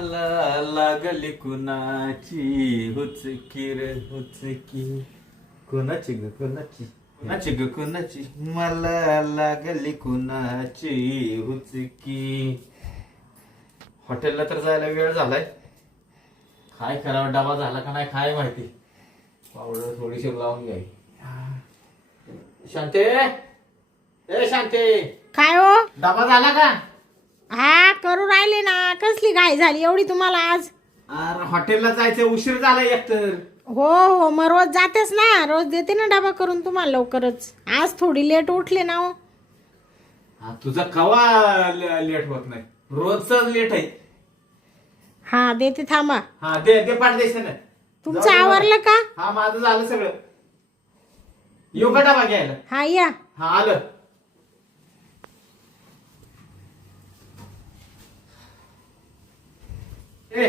मला लागली कुणाची हुचकी रे हुचकी. कुणाची ग कुणाची कुणाची ग कुणाची मला लागली कुणाची हुचकी. हॉटेलला तर जायला वेळ झालाय. काय करावं, डबा झाला का नाही काय माहिती. पावडर थोडीशी लावून घ्याय. शांते ए शांते, काय हो? डबा झाला का? हा करू राहिले ना. कसली घाई झाली एवढी तुम्हाला आज? अरे हॉटेलला जायचं, उशीर झाला एकतर. हो हो, मग रोज जातेच ना, रोज देते ना डबा करून तुम्हाला लवकरच. आज थोडी लेट उठले ना हो. हा तुझा कवा लेट होत नाही, रोजच लेट आहे. हा देते, थांबा. हा दे दे पाठ द्यायचं ना. तुमचं आवरलं का? हा माझं झालं सगळं. येऊ का डबा घ्यायला? हा या. हा आलं. ए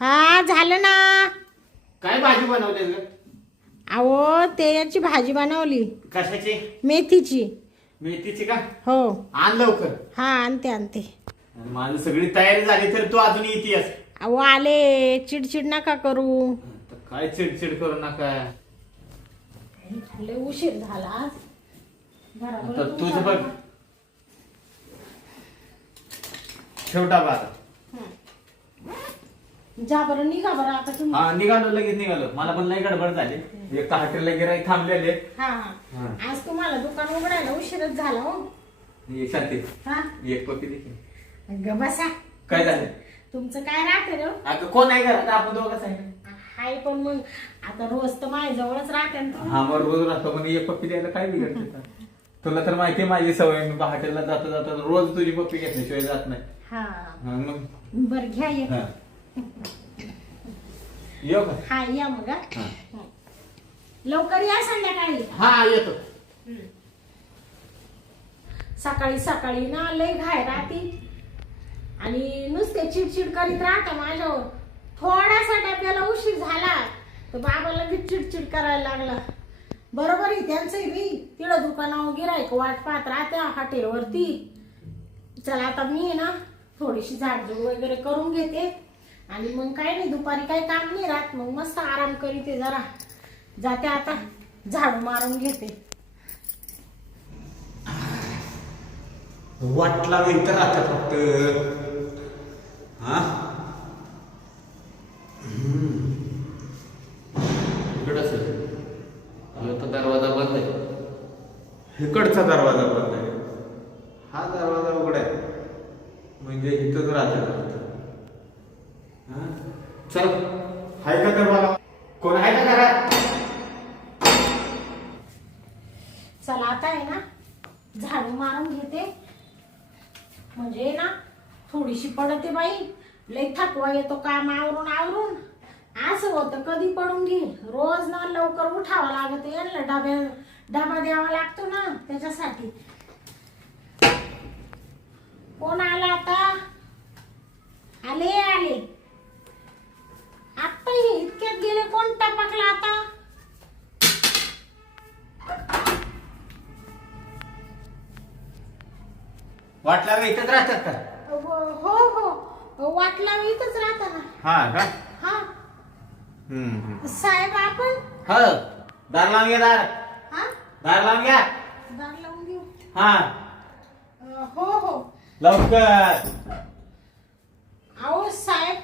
हा झालं ना. काय भाजी बनवली ग? अहो ते याची भाजी बनवली, कशाची? मेथीची. मेथीची का? हो. आण लवकर. हा आणते आणते. माझी सगळी तयारी झाली तर तू अजून येतेस. अहो आले, चिडचिड नका करू. काय चिडचिड करू नका. लय उशीर झाला आज. आता तुझं बघ. ठेव डबा आता. जा बरं, निघा बरं आता तुम्ही. हा निघालो, लगेच निघालो. मला पण लई गडबड झाली. एक तर हॉटेलला गिराईक थांबलेले. हा हा, आज तुम्हाला दुकान उघडायला उशीरच झाला हो. ये शांती, हा एक पप्पी देखील. ग बसा. काय झालं? तुमचं काय राहते रे? अगं कोण आहे घरात? आपण दोघंच आहे. हाय पण मग आता रोज तर माझ्या जवळच राहते ना तुम्ही. हा मग रोज राहतो पण एक पप्पी द्यायला काय बिघडते? तुला तर माहिती आहे माझी सवय. मी हॉटेलला जाता जाता रोज तुझी पप्पी घेतल्याशिवाय जात नाही. हा हा, मग बर घ्या ये. हा. येऊ का? हा या मग हा. हा. लवकर या संध्याकाळी. हा येतो. सकाळी सकाळी ना लय घाय राहती आणि नुसते चिडचिड करीत राहता माझ्यावर. थोडासा डब्याला उशीर झाला तर बाबा लगेच चिडचिड करायला लागला. बरोबर आहे त्यांचंही बी. तिकडं दुकानावर गिरायक वाट पाहत राहत्या हॉटेलवरती. चला आता मी आहे ना थोडीशी झाडझूड वगैरे करून घेते आणि मग काय नाही, दुपारी काही काम नाही राहत, मग मस्त आराम करीते जरा. जाते आता, झाडू मारून घेते. वाटला इथं राहतं फक्त. हा इकडं तर दरवाजा बंद आहे. इकडचा दरवाजा बंद आहे. हा दरवाजा उघडा आहे म्हणजे इथंच राहते. चल, हाय का दरवाजा? कोण आहे का घरात? चला आता आहे ना झाडू मारून घेते, म्हणजे ना थोडीशी पडते बाई. लय थकवा येतो काम आवरून आवरून. असं होतं कधी पडून घे. रोज ना लवकर उठावं लागत, यांना डबा द्यावा लागतो ना त्याच्यासाठी. कोण आला आता? आले आले आता. हे इतक्यात गेले. कोण टपकला आता? वाटला इथंच राहतात का? हो हो, वाटला इथंच राहता ना. हा का? हा साहेब आपण. हो, दार लावून घ्या. दार हा दार लावून घ्या. दार लावून घेऊ. हा हो हो. लवकर. अहो साहेब,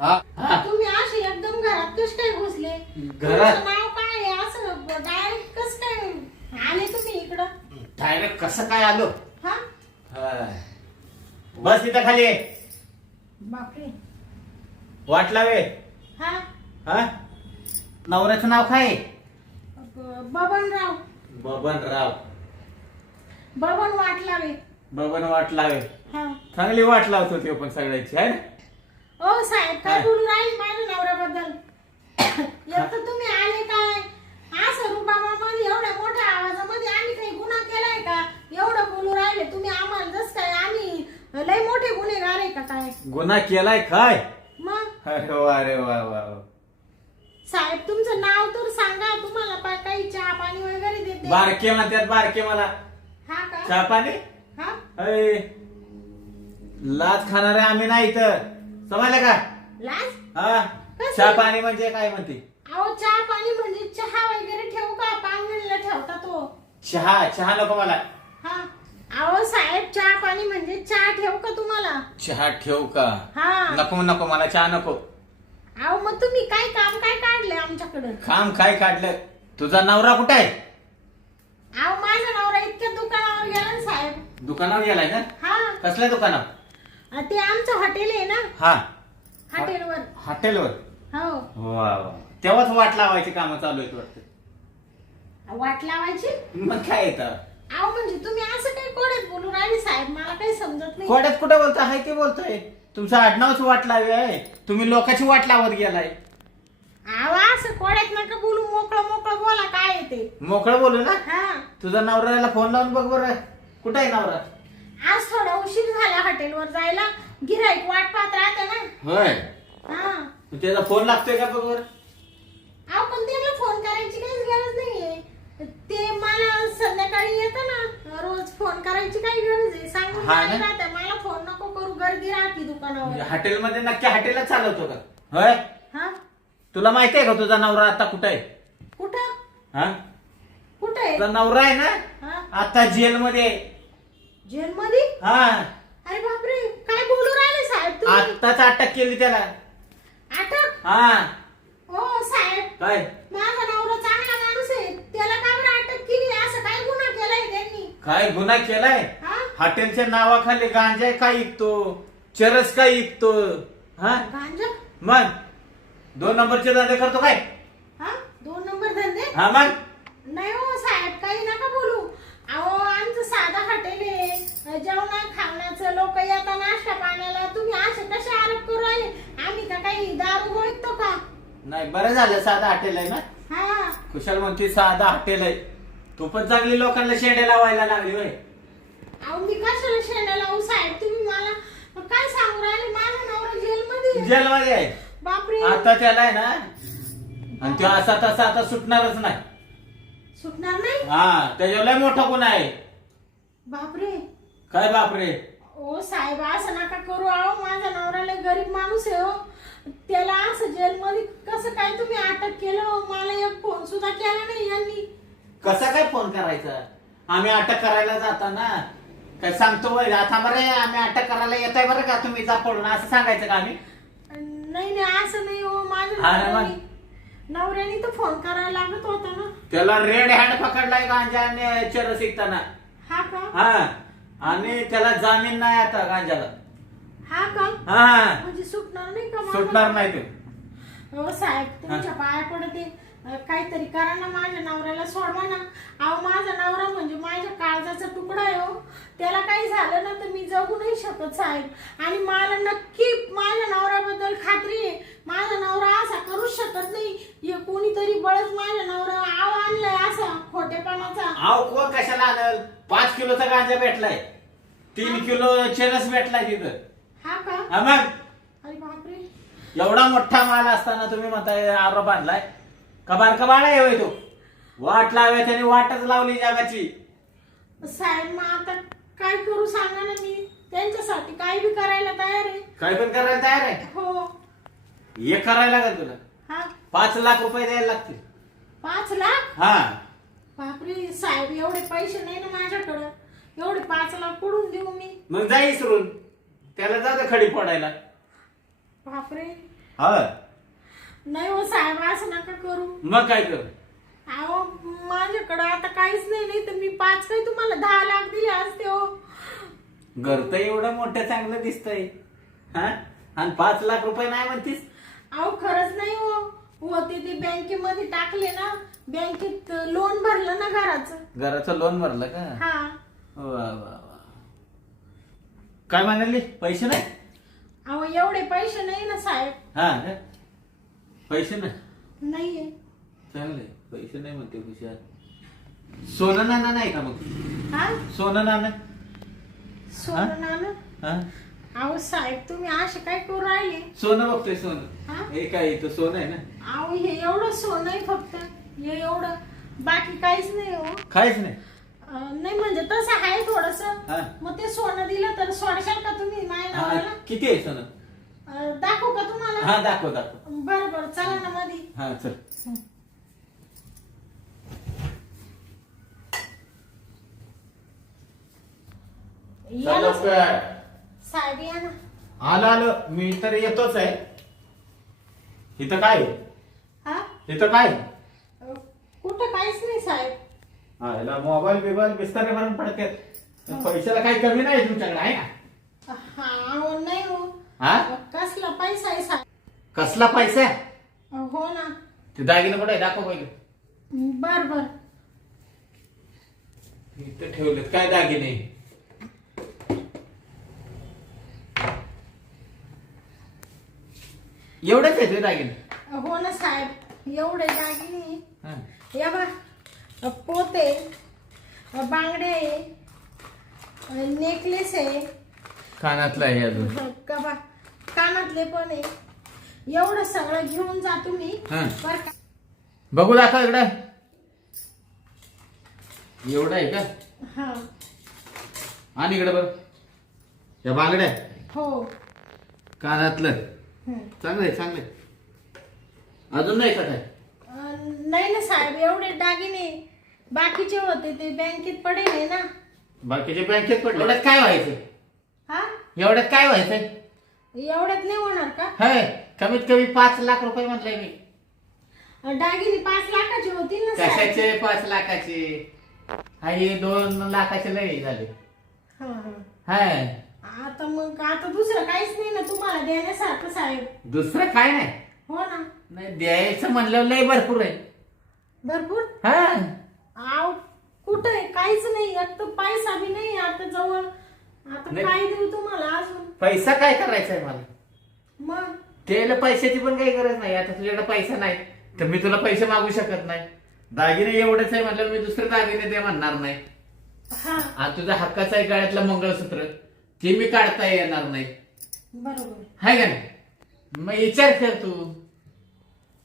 हा हा. तुम्ही असे एकदम घरात कस काय घुसले? घरात? तुमचं नाव काय आहे? असं डायरेक्ट कस काय आले तुम्ही इकडं? डायरेक्ट कसं काय आलो? हा बस इथं खाली. बापरे. वाटला वे. हा हा नवऱ्याचं नाव काय? बबनराव. बबनराव. बबन वाटलावे. बबन वाट लावे. हा. चांगली वाट लावतो ते पण सगळ्याची आहे ना. ओ साहेब, काय बोलून राहील माझ्या नवऱ्याबद्दल? एक तर तुम्ही आले काय असं रुबाबामध्ये एवढ्या मोठ्या आवाजामध्ये? आम्ही काही गुन्हा केलाय का? एवढं बोलून राहिले तुम्ही आम्हाला. जस काय आम्ही लय मोठे गुन्हेगार आहे का काय? गुन्हा केलाय काय? मग अरे वा रे वा वा. साहेब तुमचं नाव तर सांगा. तुम्हाला काही चहा पाणी वगैरे देते. बारके म्हणतात बारके मला. हा का? चहा पाणी? हा लाच खाणारे आम्ही नाही तर. समजलं का? लाज? हा कसं? चहा पाणी म्हणजे काय म्हणते? अहो चहा पाणी म्हणजे चहा वगैरे ठेवू का? पाहुण्याला ठेवता तो. चहा नको मला. हा अहो साहेब चहा पाणी म्हणजे चहा ठेवू का तुम्हाला? चहा ठेवू का? हा नको मला चहा नको. अहो मग तुम्ही काय काम काय काढलंय आमच्याकडे? काम काय काढलं? तुझा नवरा कुठे आहे? अहो माझा नवरा इतक्या दुकानावर गेला ना साहेब. दुकानावर गेलाय ना? हा कसल्या दुकानावर? ते आमचं हॉटेल आहे ना, हा हॉटेलवर. हॉटेलवर. हो वा तेव्हाच वाट लावायची कामं चालू आहेत वाटतं. वाट लावायची. मग काय येतं? अहो म्हणजे तुम्ही असं काही कोड्यात बोलू राहिले साहेब, मला काही समजत नाही. कोड्यात कुठे बोलता? हाय ते बोलतोय. तुमचं आडनावच वाट लावी आहे. तुम्ही लोकांची वाट लावत गेलाय. अहो असं कोड्यात नका बोलू, मोकळं मोकळं बोला. काय येते मोकळं बोलू ना. हा तुझा नवऱ्याला फोन लावून बघ बरं, कुठे आहे नवरा? आज थोडा उशीर झाला हॉटेलवर जायला, गिऱ्हाईक वाट पाहत राहते ना. होय. हा त्याचा फोन लागतोय का बघ बरं? अहो पण त्यांना फोन करायची काहीच गरज नाहीये. ते मला संध्याकाळी येतं ना, रोज फोन करायची काही गरज आहे? सांगून हा ना? काय राहतं, मला फोन नको करू, गर्दी राहते दुकानावर. म्हणजे हॉटेलमध्ये नक्की हॉटेलच चालवतो का? होय. हा तुला माहिती आहे का तुझा नवरा आता कुठे आहे? कुठं हा कुठे तुझा नवरा आहे ना हा आता जेलमध्ये. जेलमध्ये? हा अरे बापरे, काय बोलू राहिले साहेब तुम्ही? आत्ताच अटक केली त्याला. अटक? हा हो साहेब, काय? माझा नवरा चांगला माणूस आहे, त्याला का बरं अटक केली? असं काय गुन्हा केलाय त्यांनी? काय गुन्हा केलाय? हा हॉटेलच्या नावाखाली गांजा काय विकतो, चरस काय विकतो? हा गांजा? मग 2 नंबरचे धंदे करतो काय? हा 2 नंबर धंदे? हा मग नाही हो साहेब, काही नका बोलू. अहो आमचं साधं हॉटेल आहे, जेवणा खाण्याचं, लोक येतात नाश्ता पाण्याला. तुम्ही असे कसे आरोप करू राहिले? आम्ही का काही दारू ओळखतो का? नाही, बरं झालं साधा हॉटेल आहे ना. हा कुशाल म्हणते साधा हॉटेल आहे. तू पण चांगली लोकांना शेंडे लावायला लागली होय. अहो मी कशाला शेंडा लावू साहेब? तुम्ही मला काय सांगू राहिले? माझा नवरा जेलमध्ये आहे. जेलमध्ये आहे बापरे, आता त्याला आहे ना, आणि तो असा तसा आता सुटणारच नाही. सुटणार नाही? हा त्याच्यावर लय मोठा गुन्हा आहे. बापरे. काय बापरे? ओ साहेब असं नका करू. अहो माझा नवरा लय गरीब माणूस आहे हो, त्याला असं जेलमध्ये कसं काय तुम्ही अटक केलं? मला एक फोन सुद्धा केला नाही यांनी. कसा काय फोन करायचा? आम्ही अटक करायला जाताना काय सांगतो वय आता बरं आम्ही अटक करायला येत आहे बरं का, तुम्ही जा पडून, असं सांगायचं का आम्ही? नाही नाही असं नाही हो, माझ्या हा ना मग. नवऱ्याने तर फोन करायला लागत होता ना. त्याला रेड हँड पकडलाय गांजा आणि चरस विकताना. हा का? हा आणि त्याला जामीन नाही आता गांजाला. हा का? हा म्हणजे सुटणार नाही का? सुटणार नाही ते. हो साहेब, तुमच्या पाया पडते, काहीतरी करा ना, माझ्या नवऱ्याला सोडवा ना. अहो माझा नवरा म्हणजे माझ्या काळजाचा तुकडा आहे हो, त्याला काही झालं ना तर मी जगू नाही शकत साहेब. आणि मला नक्की माझ्या नवऱ्याबद्दल खात्री आहे, माझा नवरा असा करूच शकत नाही. हे कोणीतरी बळच माझ्या नवरा आव आणलाय असा खोटेपणाचा. आव कोण कशाला आणल? 5 किलोचा गांजा भेटलाय, 3 किलो चरस भेटलाय तिथं. हा का? हा मग अरे बापरे. एवढा मोठा माल असताना तुम्ही म्हणताय आरोप आणलाय का? बारका बाळा आहे तो. वाट लावाय त्याने वाटच लावली जगाची. साहेब मग आता काय करू सांगा ना, मी त्यांच्यासाठी काय बी करायला तयार आहे. काय पण करायला तयार आहे? हो. हे करायला लागेल तुला. हा 5 लाख रुपये द्यायला लागतील. 5 लाख? हा बापरे साहेब, एवढे पैसे नाही ना माझ्याकडं. एवढे 5 लाख कुठून देऊ मी? मग जा इसरून त्याला जा खडी फोडायला. बापरे. हा नाही हो साहेब, असं नका करू. मग काय कर? अहो माझ्याकडं आता काहीच नाही, नाही तर मी 5 काही तुम्हाला 10 लाख दिले असते हो. घर तर एवढं मोठं चांगलं दिसतंय, हा आणि 5 लाख रुपये नाही म्हणतीस? अहो खरंच नाही हो, होते ते बँकेमध्ये टाकले ना, बँकेत लोन भरलं ना घराचं लोन भरलं का? हा. वा वा वा. काय म्हणाली? पैसे नाही? अहो एवढे पैसे नाही ना साहेब. हा का? पैसे नाही? नाहीये. चांगले पैसे नाही म्हणते हुशार. सोनं नाणं नाही का मग? हा सोनं नाणं? सोनं नाणं? हा अहो साहेब, तुम्ही असे काय करू राहिले? सोनं बघतोय सोनं. हा? हे काय इथं सोनं आहे ना? अहो हे एवढं सोनं आहे फक्त, हे एवढं, बाकी काहीच नाही हो. काहीच नाही? नाही म्हणजे तसं आहे थोडस. हा. मग ते सोनं दिलं तर सोडशाल का तुम्ही माझ्या हा नवऱ्याला? किती आहे सोनं? दाखवू का तुम्हाला? हा दाखव दाखव. बरं बरं चला ना मध्ये. हा चल. या ना लवकर. साहेब या ना. आलं आलं, मी तर येतोच आहे. इथं काय हा इथं काय? कुठं काहीच नाही साहेब. हा याला मोबाईल बिबाईल बिस्तारे भरून पडतात. पैशाला काही कमी नाही तुमच्याकडे आहे ना? हा हो नाही हो. हा कसला पैसा आहे साहेब? कसला पैसा? हो ना. ते दागिने कुठे आहे? दाखव पहिले. बर बर. इथं ठेवलेत काय दागिने? एवढेच आहेत हे दागिने? हो ना साहेब एवढे दागिने. हा. या बा पोते बांगडे आहे नेकलेस आहे कानातलं आहे अजून. का बा कानातले पण आहे. एवढं सगळं घेऊन जा तुम्ही. हा. बर का? बघू दाखव इकडे. एवढं आहे का? हा आणि इकडे बघ. या बांगड्या हो. कानातलं हं. चांगलंय चांगलंय. अजून नाही का काय? नाही ना साहेब एवढे दागिने बाकीचे होते ते बँकेत पडेल आहे ना. बाकीचे बँकेत पडले. एवढ्यात काय व्हायचं? हा एवढ्यात काय व्हायचंय? एवढ्यात नाही होणार का? है कमीत कमी 5 लाख रुपये म्हटलंय मी. दागिने 5 लाखाचे होतील ना साहेब. कशाचे 5 लाखाचे? हे 2 लाखाचे लय झाले. हा हा. हाय आता मग आता दुसरं काहीच नाही ना तुम्हाला देण्यासारखं साहेब. दुसरं काय नाही. हो ना. नाही द्यायचं म्हणलं लय भरपूर आहे. भरपूर. हा आव कुठं आहे? काहीच नाही. एक तर पैसा बी नाही आता जवळ. आता नाही. काय देऊ तुम्हाला अजून? पैसा काय करायचा आहे मला? मग त्याला पैशाची पण काही गरज नाही. आता तुझ्याकडे पैसा नाही तर मी तुला पैसे मागू शकत नाही. दागिने एवढेच आहे म्हटलं मी दुसरे दागिने दे म्हणणार नाही. हा आता तुझ्या हक्काचं आहे गळ्यातलं मंगळसूत्र ते मी काढता येणार नाही. बरोबर. हाय का नाही? मग विचार कर तू.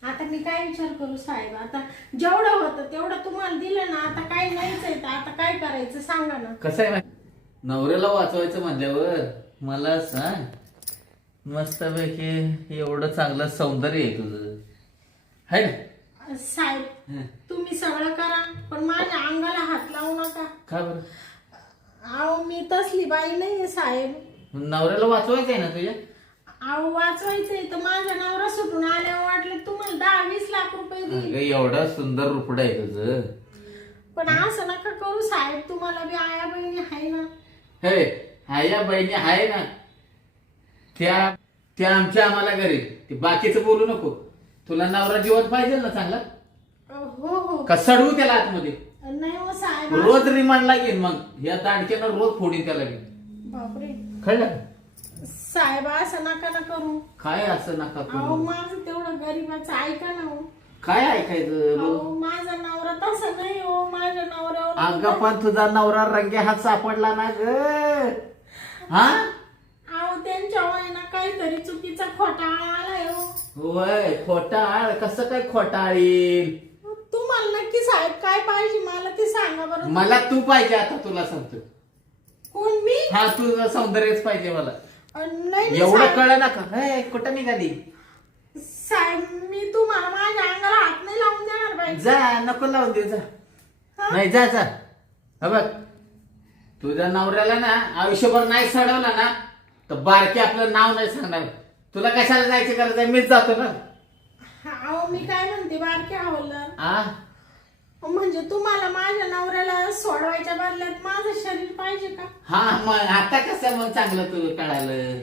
आता मी काय विचार करू साहेब? आता जेवढं होतं तेवढं तुम्हाला दिलं ना. आता काय नाहीच आहे तर आता काय करायचं सांगा ना. कसं आहे माहिती? नवऱ्याला वाचवायचं म्हणल्यावर मला सांग. मस्तपैकी एवढं चांगलं सौंदर्य आहे तुझं है ना? साहेब हं. तुम्ही सगळं करा पण माझ्या अंगाला हात लावू नका. का बरं? अहो मी तसली बाई नाहीये साहेब. नवऱ्याला वाचवायचं आहे ना तुझ्या? अहो वाचवायचंय तर माझा नवरा सुटून आल्यावर वाटलं तुम्हाला 10-20 लाख रुपये अगं, देईल. एवढा सुंदर रुपडा आहे तुझं. पण असं नका करू साहेब. तुम्हाला बी आया बहिणी आहे ना. हे आया बहिणी आहे ना त्या आमच्या आम्हाला घरी. ते बाकीचं बोलू नको. तुला नवरा जीवन पाहिजे ना चांगला? हो हो. का सडवू त्याला आतमध्ये? नाही हो साहेब. रोज रिमांडला घेईन मग या दांडक्यानं रोज फोडीन त्याला घेईन. बापरे. कळलं? साहेब असं नका ना करू. काय असं नका अहो करू. माझं तेवढं गरीबाचं ऐका ना हो. काय ऐकायचं? अहो माझा नवरा तसा नाही हो. माझ्या नवऱ्यावर अगं पण तुझा नवरा रंगे हात सापडला ना ग. हा अहो त्यांच्या वयानं काहीतरी चुकीचा खोटाळा आलाय हो. होय खोटाळ. कसं काय खोटाळील? तुम्हाला नक्की साहेब काय पाहिजे मला ते सांगा बरं. मला तू पाहिजे. आता तुला सांगतो. कोण मी? हा तुझं सौंदर्यच पाहिजे मला. नाही नाही एवढं साहेब. कळलं ना का? हे कुठं निघाली? साहेब मी तुम्हाला माझ्या अंगाला हात नाही लावून देणार बाई. जा नको लावून दे जा. हा? नाही जा जा. हा बघ तुझ्या नवऱ्याला ना आयुष्यभर नाही सडवला ना तर बारके आपलं नाव नाही सांगणार. तुला कशाला जायची गरज आहे? मीच जातो ना. अहो मी काय म्हणते बारके हवलदार. आ म्हणजे तुम्हाला माझ्या नवऱ्याला सोडवायच्या बदल्यात माझं शरीर पाहिजे का? हा मग आता कसं मग चांगलं तुला कळालं?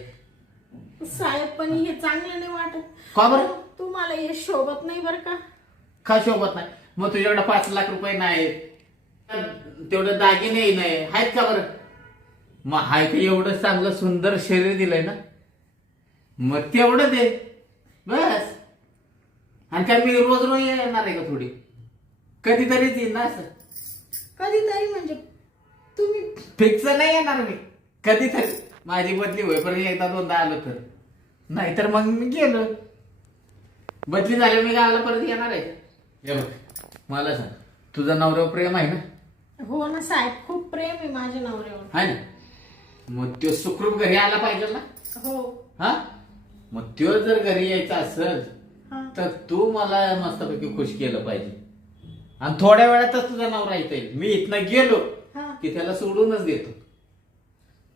साहेब पण हे चांगलं नाही वाटत. का बरं? तुम्हाला हे शोभत नाही बरं का? का शोभत नाही? मग तुझ्याकडे 5 लाख रुपये नाहीत तेवढं दागिने नाही आहेत का बरं? मग हाय का एवढं चांगलं सुंदर शरीर दिलंय ना मग तेवढं दे बस. आणि काय मी रोज रोज येणार आहे का? थोडी कधीतरीच येईल ना. असं कधीतरी म्हणजे तुम्ही फिक्स नाही येणार मी. कधीतरी माझी बदली होईपर्यंत एकदा दोनदा आलो तर. नाहीतर मग मी गेलो. बदली झाली मी गावाला परत येणार आहे. हे बघ मला सांग तुझं नवऱ्यावर प्रेम आहे ना? हो ना साहेब खूप प्रेम आहे माझ्या नवऱ्यावर. आहे ना? मग तो सुखरूप घरी आला पाहिजे ना. हो. हा मग त्यो जर घरी यायचा असेल हा. तर तू मला मस्तपैकी खुश केलं पाहिजे. आणि थोड्या वेळातच तुझा नवरा येईल. मी इथनं गेलो हा. की त्याला सोडूनच देतो.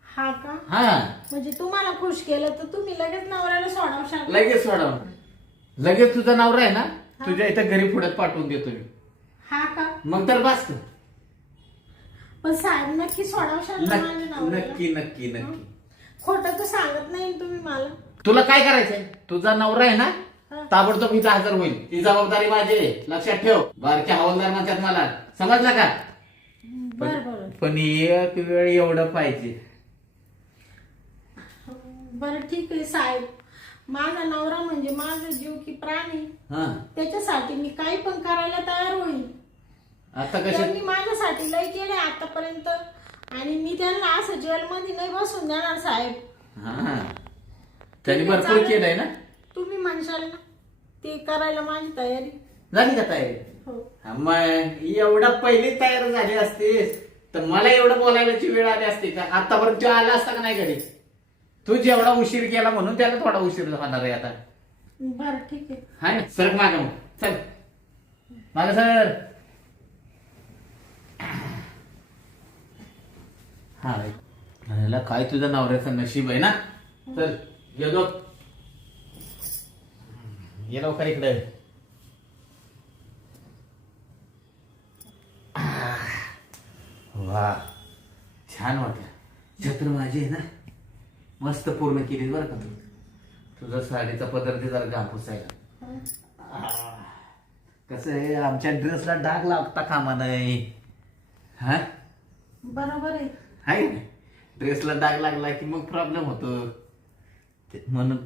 हा का? हा म्हणजे तुम्हाला खुश केलं तर तुम्ही लगेच नवऱ्याला सोडावशाल? लगेच सोडा. लगेच तुझा नवरा आहे ना तुझ्या इथं घरी पुढ्यात पाठवून देतो मी. हा का? मग तर बस कर. पण साहेब नक्की सोडावशाल ना माझ्या नवऱ्याला? नक्की नक्की नक्की. खोटं तर सांगत नाही तुम्ही मला. तुला काय करायचंय? तुझा नवरा आहे ना हा. ताबडतोब इथं हजर होईल. ती जबाबदारी माझी आहे. लक्षात ठेव. बारक्या हवालदार म्हणतात मला. समजलं का? बर बर पण एक वेळ एवढं पाहिजे. बरं ठीक आहे साहेब. माझा नवरा म्हणजे माझा जीव की प्राणी. हा त्याच्यासाठी मी काही पण करायला तयार होईल. आता कशा त्यांनी माझ्यासाठी लय केले आतापर्यंत आणि मी त्यांना असं जेलमध्ये नाही बसून देणार साहेब. हा त्यांनी भरपूर केलंय ना. तुम्ही म्हणशाल ना ते करायला माझी तयारी. झाली का तयारी? हो. हा, मग एवढा पहिली तयार झाली असतीस तर मला एवढं बोलायची वेळ आली असती का? आतापर्यंत आला असता का नाही घरी? तू जेवढा उशीर केला म्हणून त्याला थोडा उशीर होणार आहे आता. बरं ठीक आहे. हा ना सर माग मग चल माग सर. हा ह्याला काय तुझा नवऱ्याचं नशीब आहे ना. चल गेलो ये लवकर इकडे. वा छान वाटलं. छत्र माझी आहे ना मस्त पूर्ण केली बरं का तू. तुझा साडीचा पदर ते जरा घापूस आहे. कसं आहे आमच्या ड्रेसला डाग लागता कामा नाही. हा बरोबर आहे. हाय ना ड्रेसला डाग लागला की मग प्रॉब्लेम होतो म्हणून.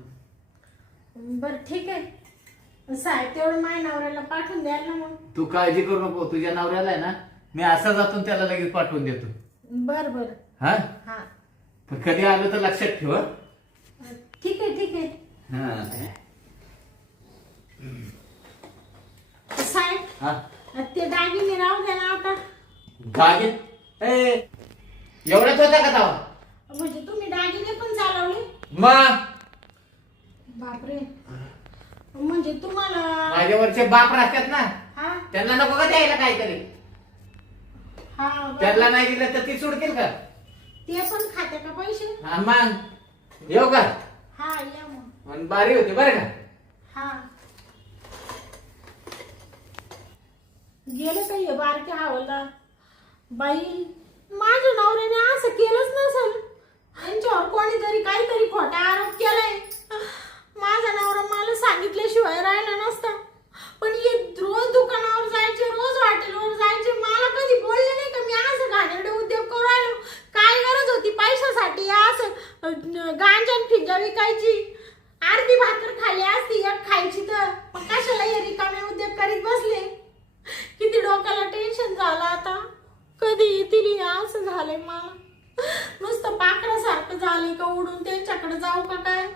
बरं ठीक आहे साहेब. तेवढं माझ्या नवऱ्याला पाठवून द्याल ना मग? तू काळजी करू नको. तुझ्या नवऱ्याला आहे ना मी असा जातून त्याला लगेच पाठवून देतो. बर बर. हा हा पण कधी आलो तर लक्षात ठेव. ठीक आहे ठीक आहे हा साहेब. हा ते दागिने राहू द्या ना आता. दागिन एवढ्याच होता का तवा? म्हणजे तुम्ही दागिने पण चालवले? मग बापरे. म्हणजे तुम्हाला माझ्यावरचे बाप राहतात ना हा त्यांना नको का द्यायला काहीतरी? हा बरं. त्यांना नाही दिलं तर ती सोडतील का? ते पण खाते का पैसे? हा मग येऊ का? हा या मग. पण बारी होती बरं का. हा गेले का हे बारके हवालदार? बाई माझ्या नवऱ्याने असं केलंच नसेल. यांच्यावर कोणीतरी काहीतरी खोटा आरोप केलाय. माझा नवरा मला सांगितल्याशिवाय राहिला नसता. पण हे रोज दुकानावर जायचे रोज हॉटेलवर जायचे. मला कधी बोलले नाही का मी असं घाणेरडे उद्योग करू राहिलो. काय गरज होती पैशासाठी असं गांजा फिंजा विकायची? अर्धी भाकर खाली असती एक खायची तर. पण कशाला हे रिकामे उद्योग करीत बसले? किती डोक्याला टेन्शन झालं आता. कधी येतील असं झालंय मला. नुसतं पाखरासारखं झालंय का उडून त्यांच्याकडे जाऊ का काय?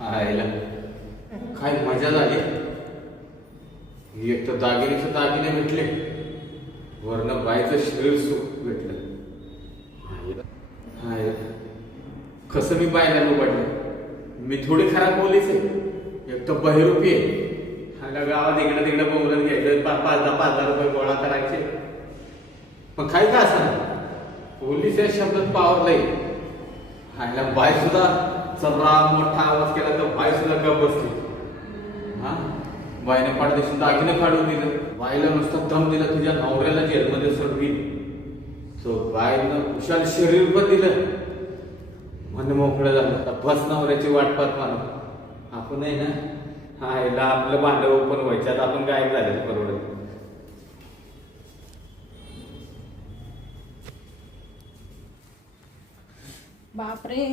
आयला काय मजा झाली. एक तर दागिनेचे दागिने भेटले वरनं बाईचं शरीर सुख भेटलं. कसं मी बायला उभाडलं. मी थोडी खराब बोलीच आहे. एक तर बहिरूपी आहे. ह्याला गावात इकडे तिकडे बोलून घ्यायचं 5,000 रुपये गोळा करायचे. पण काय का असं पोलीस या शब्दात पावर नाही. ह्याला बाय सुद्धा चर्रा मोठा आवाज केला तर बाई सुद्धा गप बसली. हा बाईने पाडदेशी दागिने काढून दिलं. बाईला नुसतं दम दिला तुझ्या नवऱ्याला जेलमध्ये सोडवी. तो बाईनं कुशाल शरीर पण दिलं. मन मोकळं झालं. बस नवऱ्याची वाट पाहत मला आपण आहे ना. हा याला आपलं भांड ओपन व्हायच्यात आपण गायब झालेलं परवडत. बापरे.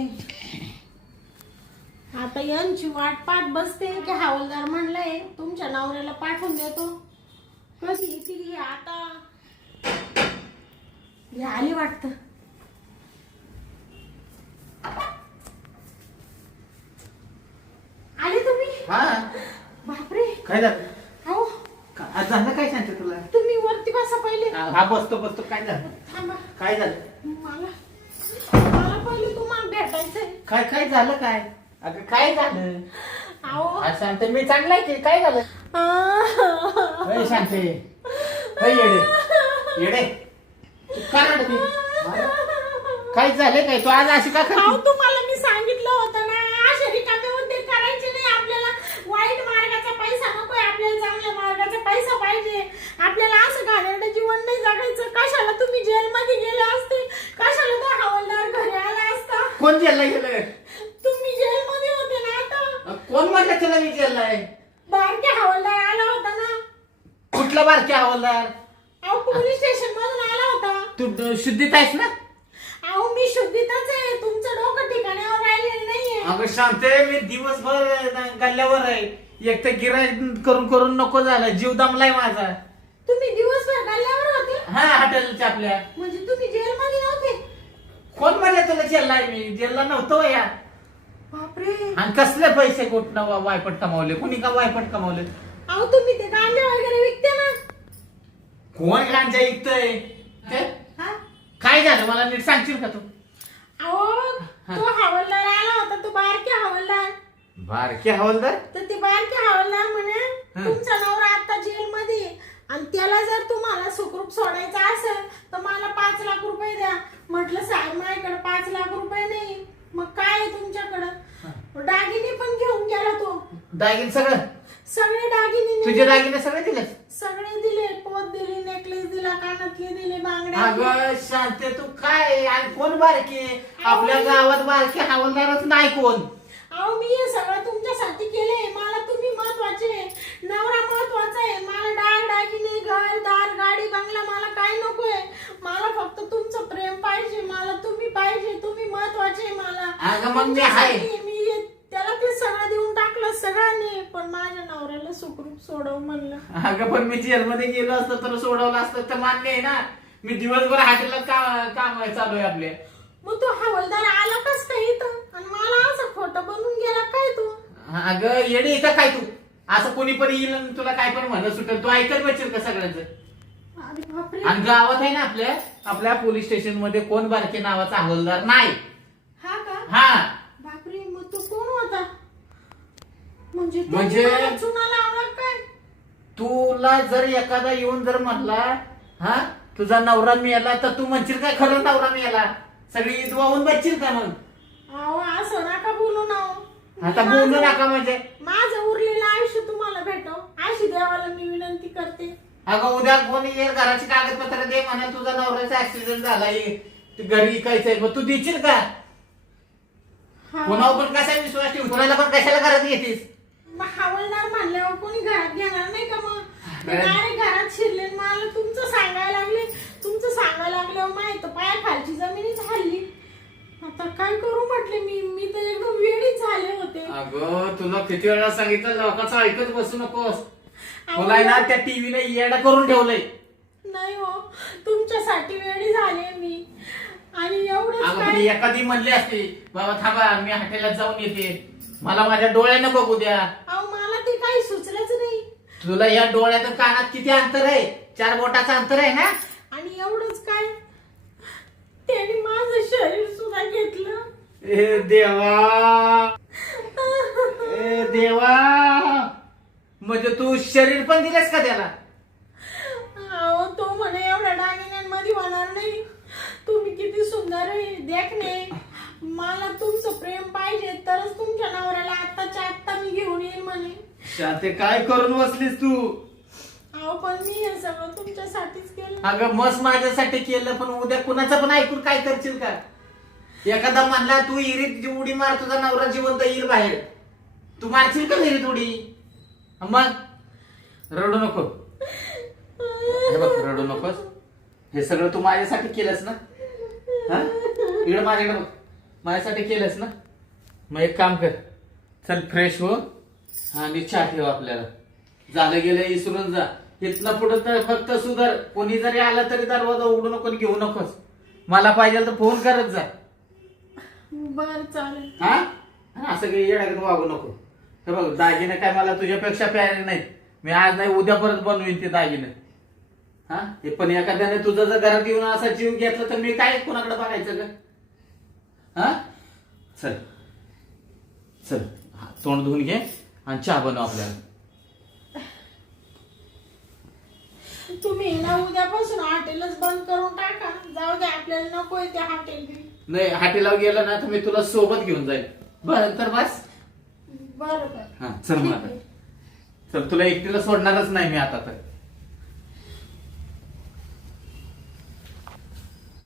आता यांची वाट पाहत बसते की हवालदार म्हणलंय तुमच्या नवऱ्याला पाठवून देतो. कधी येतील हे आता? हे आली वाटतं. आले तुम्ही? हा काय झालं? अहो आज झालं काय सांगते तुला? तुम्ही वरती बसा पहिले. हा बसतो काय झालं? थांबा. काय झालं? मला पहिले तुम्हाला भेटायचंय. काय झालं काय? अगं काय झालं? अहो आज सांगते मी चांगला आहे की काय झालं? सांगते येडे तू का रडते? काय झालंय काय? तू आज अशी का अहो करते? तुम्हाला मी सांगितलं होतं ना अशा रिकामे उद्योग करायचे नाही. आपल्याला वाईट मार्गाचा पैसा नकोय, आपल्याला चांगल्या मार्गाचा पैसा पाहिजे. आपल्याला असं घाणेरडं जीवन नाही जगायचं. कशाला तुम्ही जेलमध्ये गेले असते? कशाला तो हवालदार घरी आला असता? कोण जेलला गेलं? तुम्ही जेलमध्ये होते ना आता. कोण म्हणलं तुला मी जेलला आहे? बारके हवालदार आला होता ना. कुठला बारक्या हवालदार? अहो पोलीस स्टेशन मधून आला होता. तू शुद्धीत आहेस ना? अहो मी शुद्धीतच आहे. तुमचं डोकं ठिकाणावर राहिलेलं नाहीये. अगं शांते मी दिवसभर गल्ल्यावर आहे. एक तर गिराय करून नको झालं. जीव दमलाय माझा. तुम्ही दिवसभर गल्ल्यावर होते? हा हॉटेलच्या आपल्या. म्हणजे तुम्ही जेलमध्ये नव्हते? कोण म्हणलं तुला जेलला आहे? मी जेलला नव्हतो या. बापरे. आणि कसले पैसे कुठनं वायपट कमावले? कुणी का वायपट कमावले? अहो तुम्ही ते गांजा वगैरे विकते ना. कोण गांजा विकतय? हा? काय झालं मला नीट सांगशील का तू? अहो तो हवालदार आला होता, तो बारके हवालदार. बारके हवालदार? तर ते बारके हवालदार म्हणे तुमचा नवरा आता जेलमध्ये आहे आणि त्याला जर तुम्हाला सुखरूप सोडायचं असेल तर मला 5 लाख रुपये द्या. म्हटलं साहेब माझ्याकडे 5 लाख रुपये नाही. मग काय आहे तुमच्याकडं? दागिने पण घेऊन गेला तो. दागिने सगळे दागिने तुझे दागिने सगळे दिले? सगळे दिले. पोत दिली, नेकलेस दिला, कानातले दिले, बांगड्या. अगं शांते तू काय? आणि कोण बारके? आपल्या गावात बारके हवालदारच नाही कोण. अहो मी हे सगळं तुमच्यासाठी केलंय. मला तुम्ही महत्वाचे, नवरा महत्वाचा आहे. मला दागिने, घर दार, गाडी, बंगला मला काय नकोय. मला फक्त तुमचं प्रेम पाहिजे. मला तुम्ही पाहिजे. तुम्ही महत्वाचे मला. अगं मग मी आहे. मी त्याला ते सगळं देऊन टाकलं सगळ्यांनी. पण माझ्या नवऱ्याला सुखरूप सोडव म्हणलं. अगं पण मी जेलमध्ये गेलो असतो तर सोडवलं असतं तर मान्य आहे ना. मी दिवसभर हॉटेलात काम चालू आहे आपले. मग तो हवालदार आला कस काय इथं आणि मला असं खोटं बनवून गेला काय तू? अगं येडी इथं काय तू? असं कोणी पण येईल आणि तुला काय पण म्हणत सुटेल. तू ऐकत बसेल का सगळ्यांचं? अरे बापरे. आणि गावात आहे ना आपल्या पोलीस स्टेशन मध्ये कोण बारके नावाचा हवालदार नाही. हा का? हा. बापरे. मग तू कोण होता? म्हणजे चुना लावणार काय? तुला जर एखादा येऊन जर म्हणला हा तुझा नवरा मिळाला तर तू म्हणशील काय खरं नवरा मिळाला? सगळी ईद वाहून बसशील का मग? अहो असं नका बोलू ना. आता बोलू नका म्हणजे? माझं उरलेलं आयुष्य तुम्हाला भेटो अशी देवाला मी विनंती करते. अगं उद्या कोणी येईल घराची कागदपत्र दे म्हणाल तुझा नवऱ्याचा ऍक्सिडेंट झालाय घरी इकायचंय मग तू देशील का? कोणावर पण कसा विश्वास ठेवून कोणाला पण कशाला घरात येतेस? हवालदार म्हणल्यावर कोणी घरात घेणार नाही का? मग डायरेक्ट घरात शिरले. मला तुमचं सांगायला लागल्यावर माहित पायाखालची जमिनीच हल्ली. आता काय करू म्हटले मी तर एकदम वेळीच झाले होते. अगं तुला किती वेळा सांगितलं लोकांचं ऐकत बसू नकोस. तुला ना त्या टीव्हीला येडा करून ठेवलंय. नाही हो तुमच्यासाठी वेळी झाले मी. आणि एवढंच काय एखादी म्हणली असते बाबा थांबा मी हॉटेलात जाऊन येते मला माझ्या डोळ्यानं बघू द्या. अहो मला ते काही सुचलंच नाही. तुला या डोळ्यात कानात किती अंतर आहे? 4 बोटाचं अंतर आहे ना. आणि एवढंच काय त्याने माझं शरीर सुद्धा घेतलं. ए देवा म्हणजे तू शरीर पण दिलेस का त्याला? अहो तो म्हणे एवढ्या दागिन्यांमध्ये होणार नाही. तुम्ही किती सुंदर आहे देखणे. मला तुमचं प्रेम पाहिजे तरच तुमच्या नवऱ्याला आत्ताच्या आत्ता मी घेऊन येईल म्हणे. शांते काय करून बसलीस तू? अहो पण मी हे सगळं तुमच्यासाठीच केलं. अगं मस्त माझ्यासाठी केलं पण उद्या कुणाचं पण ऐकून काय करशील का? एखादा म्हणला तू इरीत उडी मार तुझा नवरा जिवंत येईल बाहेर तू मारशील का विहिरीत उडी? मग रडू नको. हे बघ रडू नकोस. हे सगळं तू माझ्यासाठी केलंस ना. हा इकडे माझ्याकडे बघ माझ्यासाठी केलंस ना. मग एक काम कर चल फ्रेश हो आणि चहा ठेव आपल्याला. झालं गेलं इसरून जा. इथनं पुढं तर फक्त सुधार. कोणी जरी आलं तरी दरवाजा उघडू नको घेऊ नकोस. मला पाहिजे तर फोन करत जा. बर चालेल. हा असं काही येड्याकडे वागू नको. हे बघ दागिने काय मला तुझ्यापेक्षा प्यारे नाहीत. मी आज नाही उद्या परत बनवीन ते दागिने. हा हे पण एखाद्याने तुझं जर घरात येऊन असा जीव घेतला तर मी काय कोणाकडे बघायचं का? हा चल चल तोंड धुवून घे आणि चहा बनव आपल्याला. तुम्ही ना उद्यापासून हॉटेलच बंद करून टाका. जाऊ दे आपल्याला नकोय ते हॉटेल. नाही हॉटेलला गेलं ना तर मी तुला सोबत घेऊन जाईल. बरं तर बस. बरोबर. हा चल मग आता. चल तुला एकटीला सोडणारच नाही मी आता तर.